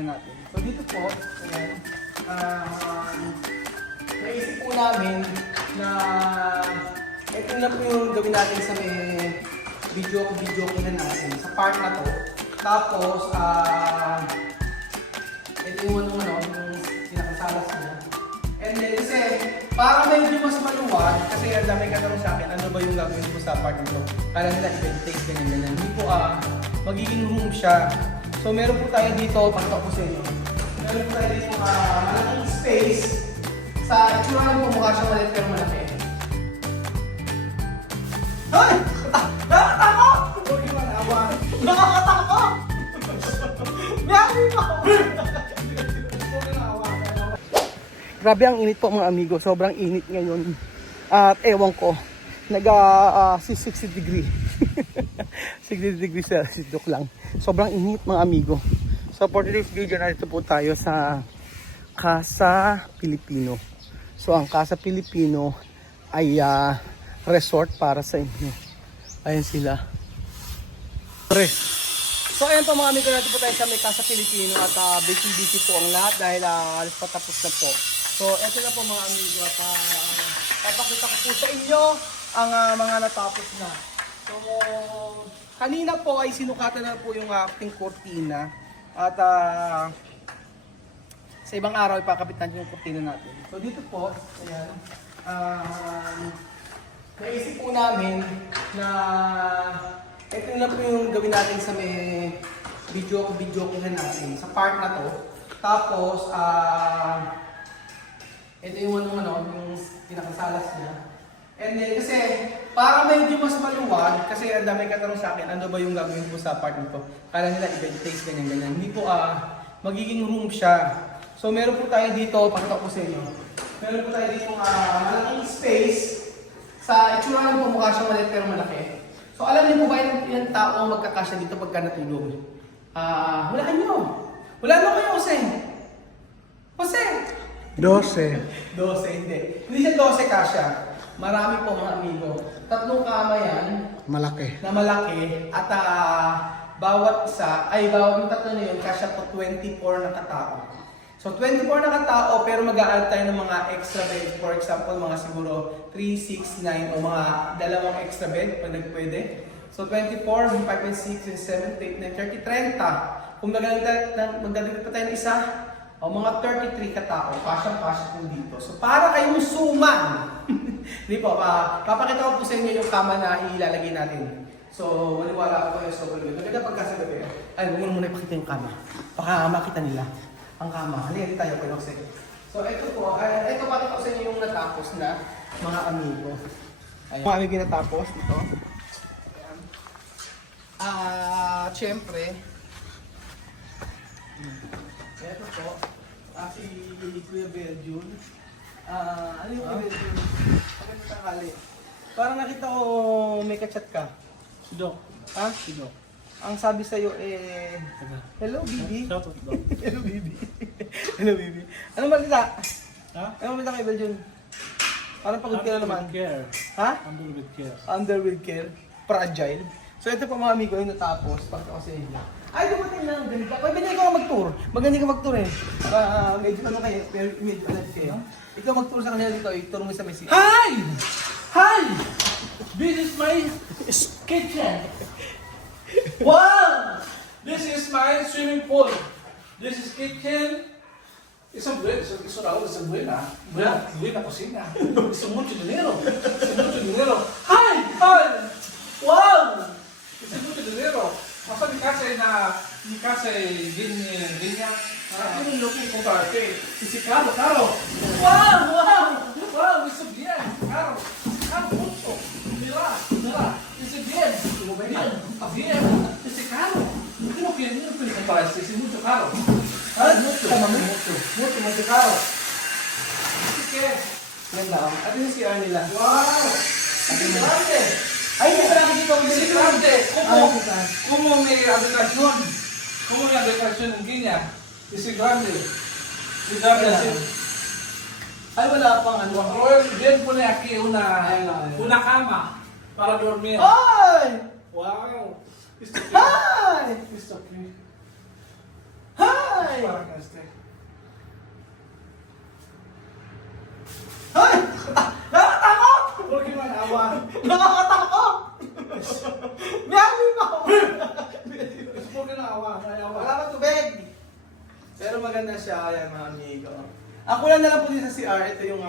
natin. So dito po, ayan, naisip po namin na ito na po yung gawin natin sa may video na natin, sa part na to. Tapos, ito yung yung pinakasalas niya. And then, kasi, para medyo mas maluwag, kasi ang dami katanong sa akin, ano ba yung gagawin ko sa part nito? Kala nila, event takes, ganyan. Hindi po, magiging room siya. So meron po tayo dito, pagtapusin nyo. Meron po tayo dito malaking space. Sa itsura nyo po mukha siyang maliit pero malaki. Ay! Nakakatakot! Huwag yung manawa. Nakakatakot! Yari mo! Grabe ang init po mga amigo. Sobrang init ngayon. At ewan ko, nag-60 degree. 60 degrees Celsius lang. Sobrang init mga amigo. So for today's video, narito po tayo sa Casa Pilipino. So ang Casa Pilipino ay resort para sa inyo. Ayan sila. So ayan po mga amigo, natin po tayo sa may Casa Pilipino at busy po ang lahat dahil alis patapos na po. So eto na po mga amigo at papakita ko po sa inyo ang mga natapos na. So kanina po ay sinukatan na po yung ating kurtina at sa ibang araw ipakabit natin yung kurtina natin. So dito po, ayan, naisip po namin na ito na po yung gawin natin sa may video na natin, sa part na to. Tapos, ito yung yung pinakasalas niya. And then, kasi, para medyo mas maluwag, kasi ang dami katanong sa akin, ano ba yung gagawin ko sa part nito? Kala nila, event takes, ganyan. Hindi po, magiging room siya. So, meron po tayo dito, pagtapusin nyo. Meron po tayo dito malaking space. Sa itsura nyo po mukha siyang maliit pero malaki. So, alam niyo po ba yung tao magkakasya dito pagka natulog? Hulaan nyo. Hulaan mo kayo, Jose. Jose! 12. 12, hindi. Hindi siya 12 kasya. Marami po mga amigo. 3 kama yan. Malaki. Na malaki. At bawat yung 3 na yun, kasya po 24 na katao. So 24 na katao, pero mag-a-add tayo ng mga extra bed. For example, mga siguro 3, 6, 9 o mga dalawang extra bed pag nagpwede. So 24, 5, 6, 7, 8, 9, 30, 30. Kung magdadagdag pa tayo ng isa, o mga 33 katao, pasyang-pasya po dito. So para kayong suman. Di po, papakita ko po sa inyo yung kama na ilalagay natin. So, wala ko kayo sobrang good. Maganda pagkasagabi. Ay, huwag muna ipakita yung kama. Baka makita nila ang kama. Halika tayo po, Jose. So, ito po. Ito pakita ko sa inyo yung natapos na mga amigo. Ayan. Mga amigo natapos dito. Siyempre, ito po. Si Kuya Belgium. Ano yung Kuya Belgium? Bakit sa tanghali? Parang nakita ko may kachat ka. Si Doc. Ha? Si Doc. Ang sabi sa'yo hello Bibi. Shout out, Doc. Hello Bibi. Hello Bibi. Anong balita? Ha? Anong balita kay Belgium? Parang pagod ka na naman. With care. Ha? Under with care. Under with care. Fragile. So ito po mga amigo yung natapos. Pakita ko sa inyo. Ay, dumating na ang ganito. Pwede hindi ka mag-tour. Maganda ka mag-tour eh. Medyo ano kayo, pero medyo alam kayo. Ikaw mag-tour sa kanila dito, ituro mo sa Messi. Hi! Hi! This is my kitchen. Wow! This is my swimming pool. This is kitchen. Isang buwan, isang buwan. Buwan na kusina. Isang mucho dinero. Hi! Hi! Wow! Isang mucho dinero. Masa di kasi ganyan. Ano yung looking ko parte? Si Caro. Wow! Isso bien. Caro mucho. Mira. Isso bien. Bien. Esse caro. Não pode comparar isso. Esse muito caro. Muito caro. Esse que é? Ganda ako. At yung CR nila. Wow! Esse grande. Ay, hindi pa nakikita ko Esse dito. grande. Kita. Como may habitación? Como may habitación en Guinea? Ese grande. Ese grande. Ay, wala pang ano. Royal, bien pone aquí una cama para dormir. Oh! Ay! Wow! Esto aquí. Ay! Esto aquí. Hi! Parang este. Hi! Nakakatakot! Huwag yung manawa. Nakakatakot! May alim ako! Huwag yung naawa. Nayawa. Wala ka tubig! Pero maganda siya, ayan mga amigo. Ang kulang na lang po din sa CR, ito yung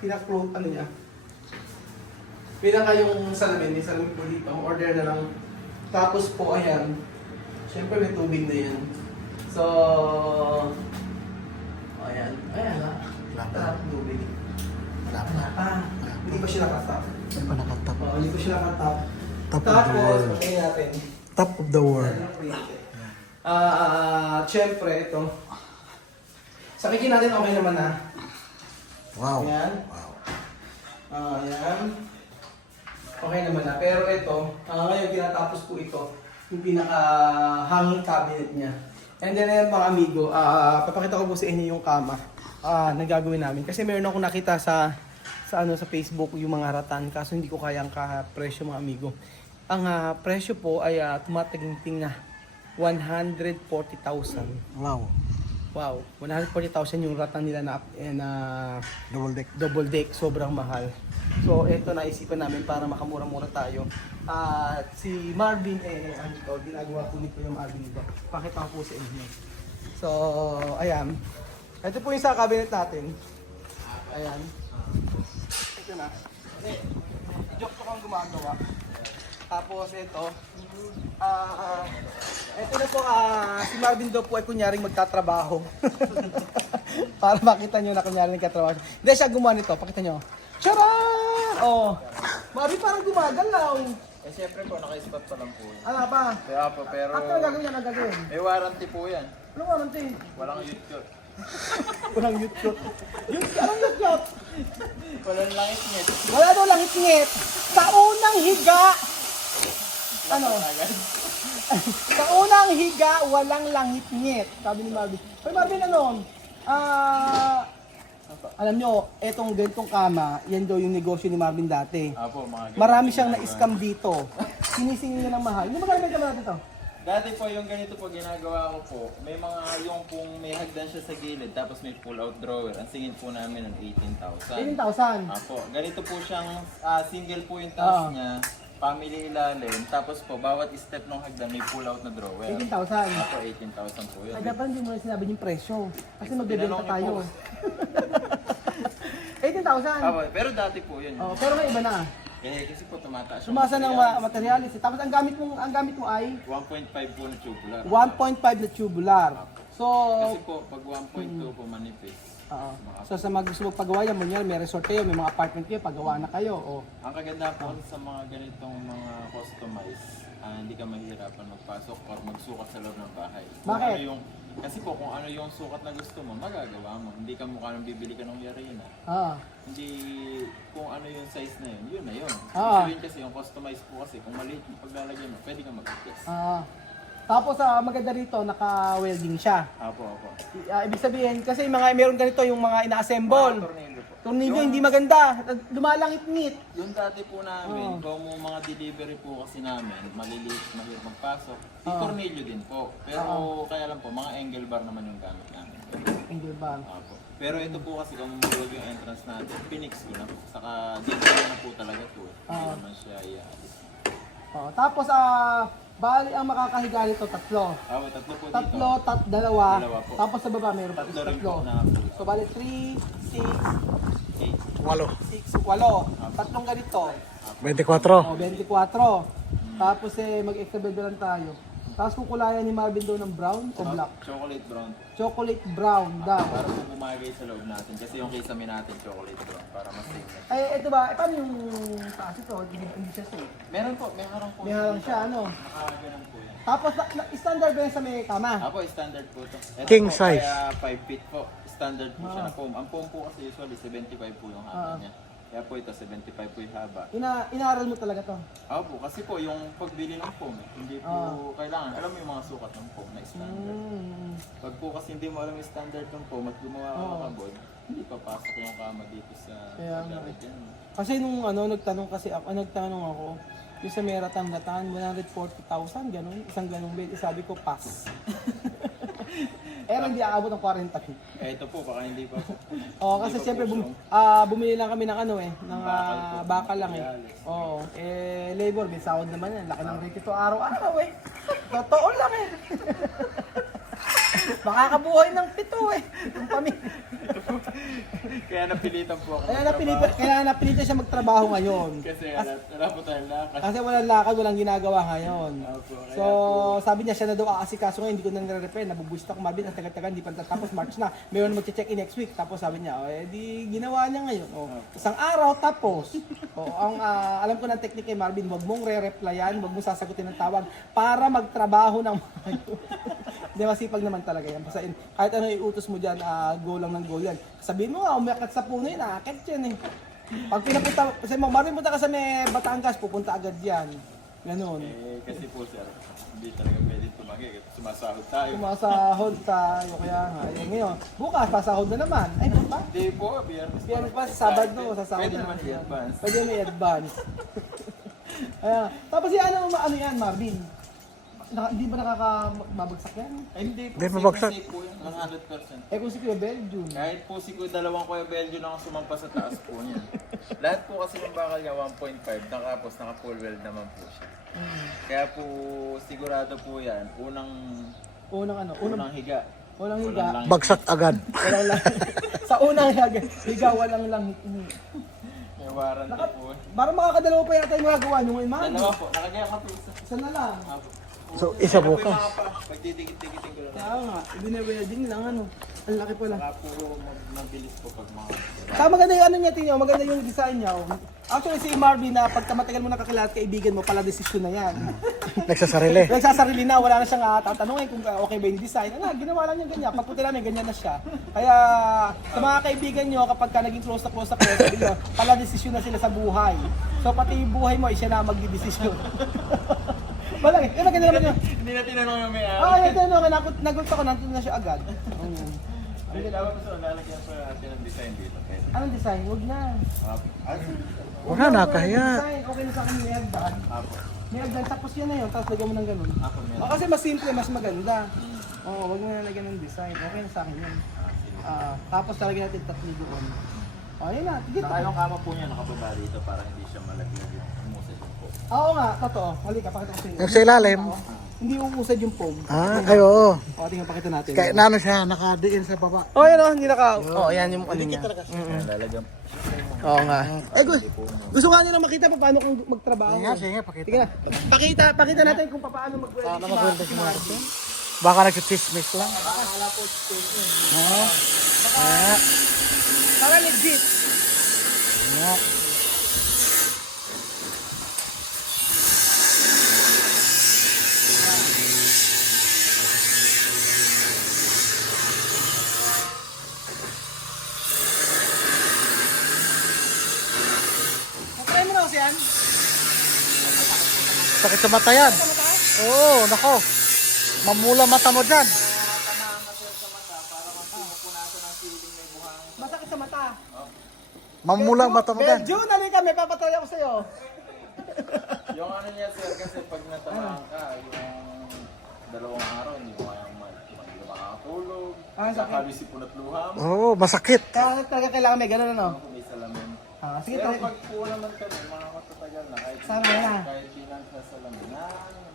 pinaka-float, ano niya. Pinaka yung salamin, may salamin po dito. Order na lang. Tapos po, ayan. Siyempre may tubig na yan. So, ayan. Ayan na. Wala pa. Wala pang tubig. Wala pa. Wala pa. Hindi pa siya nakatap. Saan pa nakatap? Oo, hindi pa siya nakatap. Top of the Tapos, world. okay natin. Top of the world. Siyempre, ito. Sa kikin natin, okay naman na. Wow. Ayan. Wow. Ayan. Okay naman na. Pero ito, ngayon tinatapos po ito. Yung pinaka-hanging cabinet niya. And then ayan mga amigo, papakita ko po sa inyo yung kama na gagawin namin. Kasi meron akong nakita sa Facebook yung mga ratan. Kaso hindi ko kayang ka-presyo mga amigo. Ang presyo po ay tumataginting na 140,000. Wow. Wow, 140,000 yung ratan nila na Double deck. double deck, sobrang mahal. So, ito naisipan namin para makamura-mura tayo. At si Marvin, ano to, ginagawa po nito yung Marvin dito. Pakita ko po sa inyo. So, ayan. Ito po yung sa cabinet natin. Ayan. Ito na. Joke ko kang gumagawa. Tapos ito. Ito na po, si Marvin daw po ay kunyaring magtatrabaho. Para makita nyo na kunyaring nagtatrabaho. Hindi siya gumawa nito, pakita nyo. Charan! Oh, Marvin parang gumagalaw. Eh siyempre po, naka-spot pa lang po yun. Ano pa? Kaya po, pero Ano ang gagawin niya? Ano gagawin? may warranty po yan. Ano warranty? Walang YouTube. Walang YouTube. Anong YouTube? Walang langit niya. Wala daw langit ngit. Sa unang higa. Ano? Sa unang higa, walang langit ngit. Sabi ni Marvin. Pero Marvin, ano? Alam nyo, etong ganitong kama, yan daw yung negosyo ni Marvin dati. Apo, mga ganun. Marami siyang na-scam dito. Sinisingin niya ng mahal. Hindi magkano ba natin to? Dati po yung ganito po ginagawa ko po, may mga yung kung may hagdan siya sa gilid tapos may pull-out drawer, ang singin po namin ng 18,000. 18,000. Apo, ganito po siyang single po yung Oo. taas niya, family ilalim, tapos po bawat step ng hagdan may pull-out na drawer. 18,000. Apo, 18,000 po yun. Ay, dapat hindi mo na sinabi yung presyo. Kasi magbebenta Tinanong niyo tayo. po. 18,000. Apo, pero dati po yun. Oh, pero may iba na. Eh, kasi po tumataas yung Sumasa ng materials. materialis. Tapos ang gamit mo ay 1.5 po na tubular. 1.5 na tubular. So, Kasi po, pag 1.2 po manipis. oo. So sa gusto magpagawa yan, may resort kayo, may mga apartment kayo, pagawa na kayo. Oh. Ang kaganda po sa mga ganitong mga customize, hindi ka mahirapan magpasok or magsukat sa loob ng bahay. Kung Bakit? ano yung, kasi po kung ano yung sukat na gusto mo, magagawa mo. Hindi ka mukha nang bibili ka ng yarina. Ah. Hindi kung ano yung size na yun na yun. Ah. Ibig kasi yung customize po kasi kung maliit yung paglalagyan mo, pwede ka mag-adjust. Ah. Tapos maganda rito, naka-welding siya. Apo, apo. Ibig sabihin, kasi meron ganito yung mga ina-assemble. Tornilyo po. Tornilyo hindi maganda. Lumalangit-ngit. Yung dati po Oo. namin, kung mga delivery po kasi namin, maliliit, mahirap magpasok, Oo. tornilyo din po. Pero kaya lang po, mga angle bar naman yung gamit namin. Hindi ba? Apo. Pero ito po kasi kung mabuwag yung entrance natin, pinix ko na po. Saka dito na po talaga to. Hindi Oo. naman siya ialis. Oh, tapos bali ang makakahiga nito tatlo. Tatlo po dito. Tatlo, dalawa. Dalawa po. Tapos sa baba meron pa Tatlo rin tatlo. po na po. So bali 3, 6, 8. Walo. 6, 8. Tatlong ganito. 24. O, 24. Tapos mag-extra bed lang tayo. Tapos kukulayan ni Marvin doon ng brown o black. Chocolate brown. Chocolate brown daw. Para po bumagay sa loob natin. Kasi yung kisame natin, chocolate brown. Para mas safe. Ito ba? Paano yung taas ito? Hindi siya safe. Meron po, may harang po. May harang siya, ano? Nakaganan po yan. Tapos, standard ba yan sa may kama? Apo, standard po ito. Ito King po, size. Kaya 5 feet po. Standard po siya na foam. Ang foam po kasi usually 75 po yung haba niya. Kaya po ito 75 po yung haba. Inaaral mo talaga to. Opo, kasi po yung pagbili ng foam, hindi po kailangan. Alam mo yung mga sukat ng foam na standard. Pag po kasi hindi mo alam yung standard ng foam at gumawa ka ng kabod, hindi papasok yung kama dito sa Kaya nga. paglalagyan. Kasi nung nagtanong ako, yung sa may ratang-ratan, 140,000, ganun, isang ganung bed, sabi ko, pass. Eh, hindi aabot ng 40. Ito po, baka hindi pa po. Oo, kasi Hindi pa siyempre po bumili lang kami ng ano eh, ng bakal lang eh. Reales. Oo, labor, may sahod naman yan. Laki ng rate ito araw-araw eh. Totoo lang eh. Makakabuhay ng 7 eh. Yung pamilya. Kaya napilitan po ako. Kaya napilitan siya magtrabaho ngayon. Kasi wala po tayong lakas. Kasi walang lakad, walang ginagawa ngayon. Opo, kaya So, sabi niya siya na daw aasikaso ngayon, hindi ko na nire-repair, nabubusit ako mabit, ang tagal-tagal, hindi pa tapos March na. Mayroon magche-check in next week. Tapos sabi niya, di ginawa niya ngayon. Isang araw tapos. Alam ko ng technique kay Marvin, wag mong re-replyan, wag mong sasagutin ng tawag para magtrabaho ng maayos. Hindi, masipag naman talaga yan. Basta kahit ano iutos mo dyan, go lang ng go yan. Sabihin mo nga, umiakat sa puno yun, aakit yan eh. Pag pinapunta, kasi Marvin, punta ka sa may Batangas, pupunta agad yan. Ganon. Kasi po sir, hindi talaga pwede tumagi. Kasi sumasahod tayo. Sumasahod tayo, kaya nga. Ngayon, bukas, sasahod na naman. Ay, pa? Hindi po, biyernes Pa, Sabado, sasahod Pwede na naman i-advance. Pwede may advance. Ayan. Tapos ano yan, Marvin? Hindi ba nakakabagsak yan? Ay, hindi po. Hindi Safe mabagsak. na safe po yun, 100%. Kung si Kuya Belgium. Kahit po si Kuya dalawang Kuya Belgium ang sumampa sa taas po niya. Lahat po kasi ng bakal niya 1.5, tapos naka full weld naman po siya. Kaya po sigurado po yan, unang higa. Unang higa. lang. Bagsak agad. Walang lang. Sa unang higa, walang lang. May warranty po. Parang makakadalawa pa yata yung magagawa nyo ngayon, man. Dalawa po, nakagaya ka po isa. Isa na lang. So, isa bukas. Pagdidikit-dikitin ko lang. Kaya nga, ibine-welding lang ano. Ang laki pala. Saka po mabilis po pag mga... Saka maganda yung ano niya, tingnan, maganda yung design niya. Oh. Actually si Marvin na pagka matagal mo nakakilala at kaibigan mo, pala desisyon na yan. Nagsasarili. Nagsasarili na, wala na siyang tatanungin kung okay ba yung design. Ginawa lang niya ganyan. Pagpunta namin, ganyan na siya. Kaya sa mga kaibigan nyo, kapag ka naging close na close, sabi nyo, pala desisyon na sila sa buhay. So pati yung buhay mo, siya na magdidesisyon. Balak eh. Maganda naman yun. Hindi na tinanong yung may-ari. Yan tinanong. Nagulat ako, nandun na siya agad. Ay, dapat po sa lalagyan po natin ang design dito. Anong design? Huwag na. Wala, nakahiya. Design, okay na sa akin may hagdan. May hagdan, tapos yan na yun, tapos lagyan mo ng ganun. Ako meron. Kasi mas simple, mas maganda. Huwag mo na lagyan ng design. Okay na sa akin yan. Tapos talagyan natin 3 doon. Yun na. Tigit. Saka yung kama po niya nakababa dito para hindi siya malaglag yung umusad yung po. Oo nga, totoo. Halika, pakita ko sa inyo. Yung sa ilalim. Hindi umusad yung foam. Ay, oo. Tingnan, pakita natin. Kaya na ano siya, nakadiin sa baba. Yan o, hindi naka... yan yung ano niya. Lalagyan. Oo nga. Gusto nga nila makita pa paano kung magtrabaho. Sige, pakita. Sige na. Pakita natin kung paano mag-welding si Marvin. Baka nagsismismis lang. Para legit. Try mo na kasi yan. Sakit sa mata yan. Oo, nako. Mamula mata mo dyan. Masakit sa mata. Mamula mata mo dyan. June, halika, may papatry ako sa'yo. Yung ano niya sir, kasi pag natamaan ka, yung 2 araw, hindi mo kayang makakatulog. Sakit. Sakalisi po at luham. Oo, masakit. Kaya talaga kailangan may ganun ano. Kung may salamin. Sige, Pero try. pag po naman kami, mga matatagal na, kahit Sama na. kahit di na sa salamin,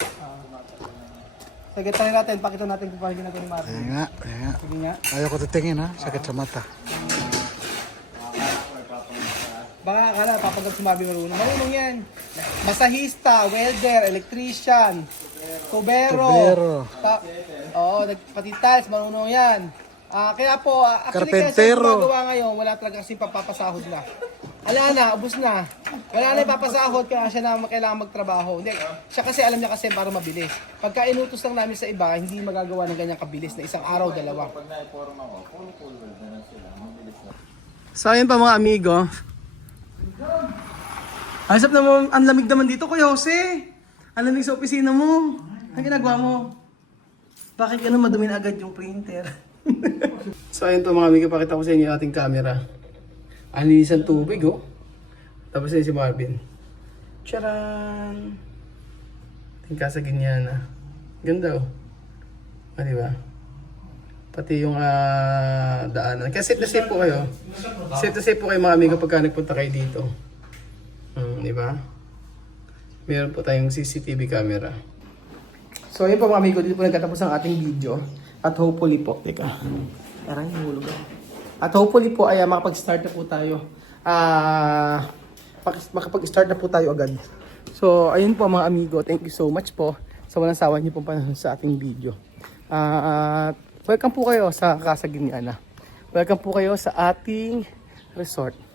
tumatagal na. Sige, try natin. Pakita natin kung paano ginagawa ni Marvin. Kaya nga. Sige nga. Ayoko titingin ha, sakit sa mata. Baka akala, papagod si Marvin marunong. Marunong yan. Masahista, welder, electrician, tubero. Pati tiles, marunong yan. Kaya po, actually kaya siya Karpentero. gumagawa ngayon, wala talaga kasi papapasahod na. Wala na, ubos na. Wala na ipapasahod kaya siya na kailangan magtrabaho. Hindi, siya kasi alam niya kasi para mabilis. Pagka inutos lang namin sa iba, hindi magagawa ng ganyang kabilis na isang araw, dalawa. Pag na-inform ako, full weld na lang sila, mabilis na. So ayun pa mga amigo. Asap naman, ang lamig naman dito Kuya Jose. Ang lamig sa opisina mo. Ang ginagawa mo? Bakit ano madumi na agad yung printer? So ayun to mga amigo, pakita ko sa inyo yung ating camera. Ang linis ng tubig oh. Tapos yun si Marvin. Charan! Tingka sa ganyan ah. Ganda oh. Diba? Pati yung daanan. Kaya safe na safe po kayo. Safe na safe po kayo mga amigo pagka nagpunta kayo dito. Di ba? Meron po tayong CCTV camera. So ayun po mga amigo, dito po nagtatapos ang ating video. At hopefully po, teka. Parang hinulog ako. At hopefully po ay makapag-start na po tayo. Makapag-start na po tayo agad. So ayun po mga amigo, thank you so much po sa walang sawa niyo pong panahon sa ating video. Welcome po kayo sa Casa Guiniana. Welcome po kayo sa ating resort.